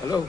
Hello.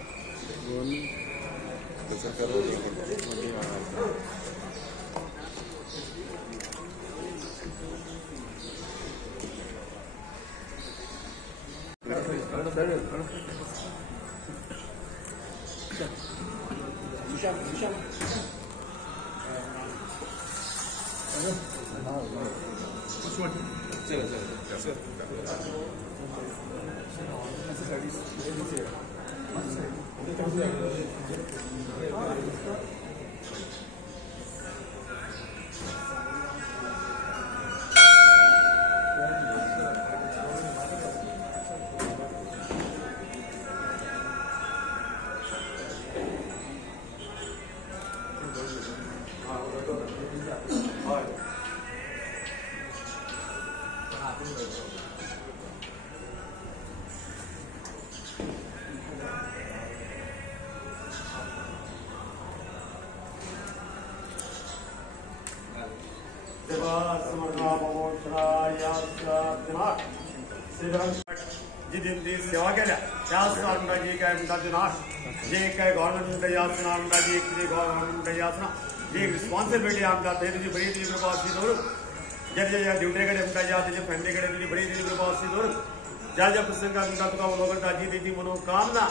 responsibility am da the ji bari di propasi dor jab jab duty kade am da ya the family kade di bari di propasi dor jab jab prasanga am da ka logar da ji di mano kamna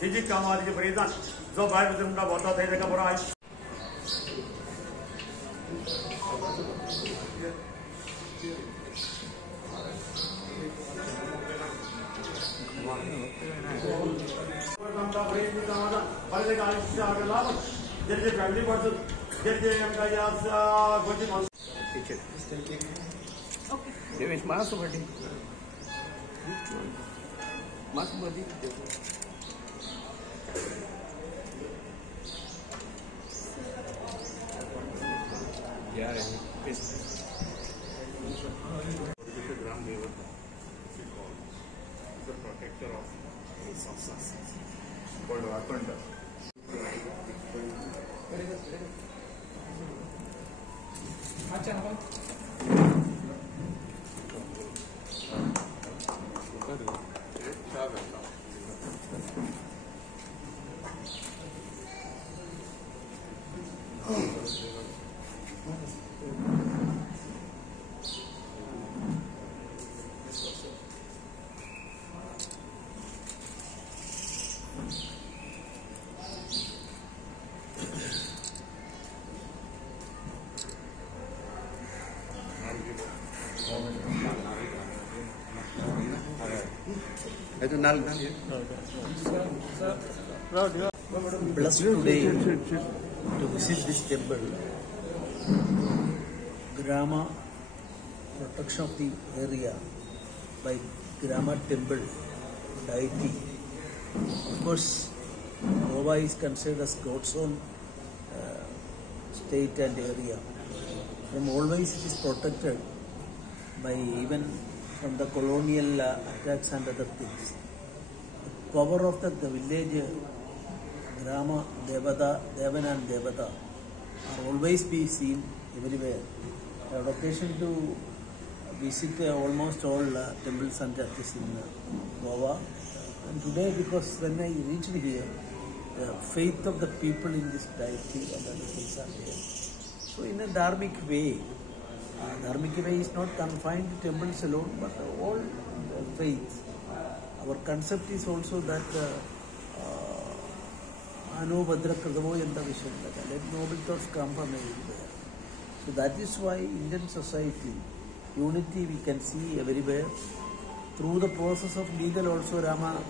ji kamar ji bari dan jo bahar am da bota the ka bora family person get the okay. Devesh mask body. Mask body. Yeah. The protector of success. Called Wakanda. Blessed today to visit this temple, Grama protection of the area by Grama temple deity. Of course, Goa is considered as God's own state and area. From always it is protected by even from the colonial attacks and other things. The power of the village Grama, Devata, Devan and Devata are always be seen everywhere. I have occasion to visit almost all temples and churches in Goa. And today, because when I reached here, the faith of the people in this deity and other things are there. So in a dharmic way is not confined to temples alone, but all faiths. Our concept is also that Anubhadra Kradavo Yanda Vishwamaka. Let noble thoughts come from everywhere. So that is why Indian society, unity we can see everywhere. Through the process of legal also Rama,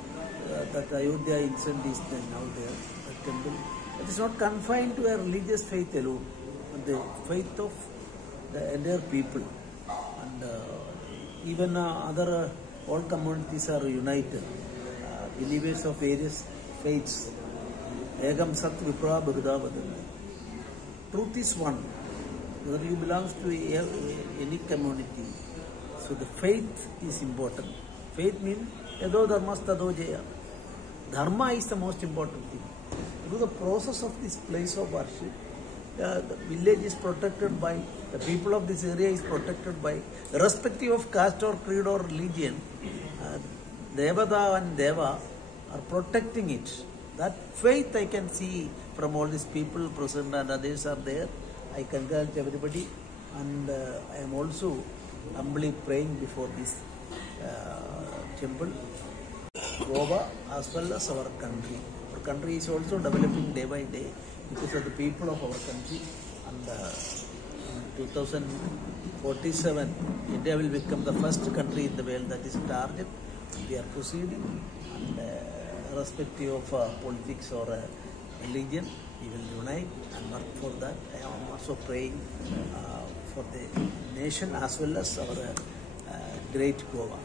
that Ayodhya incident is then now there, the temple. It is not confined to a religious faith alone, but the faith of the entire people. And even other all communities are united. Believers of various faiths. Egam Sat Vipra Bhagavadana. Truth is one. Whether you belong to any community. So the faith is important. Faith means Yado Dharmas Tado Jaya. Dharma is the most important thing. Through the process of this place of worship, the village is protected by, the people of this area is protected by, irrespective of caste or creed or religion, Devada and Deva are protecting it. That faith I can see from all these people, President and others are there. I congratulate everybody, and I am also humbly praying before this temple. Goa as well as our country. Our country is also developing day by day because of the people of our country. And in 2047, India will become the first country in the world. That is the target. We are proceeding, and irrespective of politics or religion, we will unite and work for that. I am also praying for the nation as well as our great Goa.